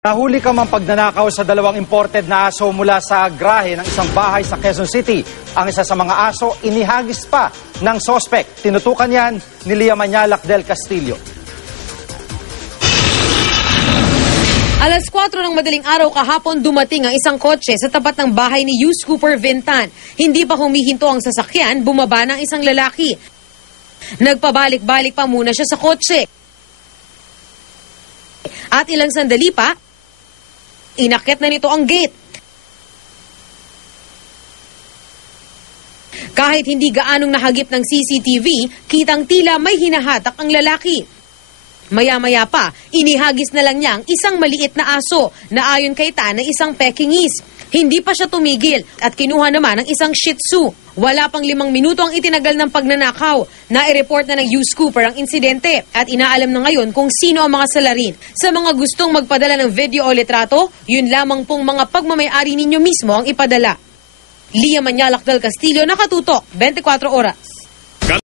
Nahuli ka mang pagnanakaw sa dalawang imported na aso mula sa grahe ng isang bahay sa Quezon City. Ang isa sa mga aso, inihagis pa ng sospek. Tinutukan yan ni Lia Manyalak del Castillo. Alas 4 ng madaling araw kahapon dumating ang isang kotse sa tapat ng bahay ni Yus Cooper Vintan. Hindi pa humihinto ang sasakyan, bumaba ng isang lalaki. Nagpabalik-balik pa muna siya sa kotse. At ilang sandali pa, inakyat na nito ang gate. Kahit hindi gaanong nahagip ng CCTV, kitang tila may hinahatak ang lalaki. Maya-maya pa, inihagis na lang niya ang isang maliit na aso na ayon kay Tan na isang Pekingese. Hindi pa siya tumigil at kinuha naman ang isang Shih Tzu. Wala pang 5 minuto ang itinagal ng pagnanakaw. Nai-report na ng Yus Cooper ang insidente at inaalam na ngayon kung sino ang mga salarin. Sa mga gustong magpadala ng video o litrato, yun lamang pong mga pagmamayari ninyo mismo ang ipadala. Lia Manyalak del Castillo, Nakatutok, 24 Oras.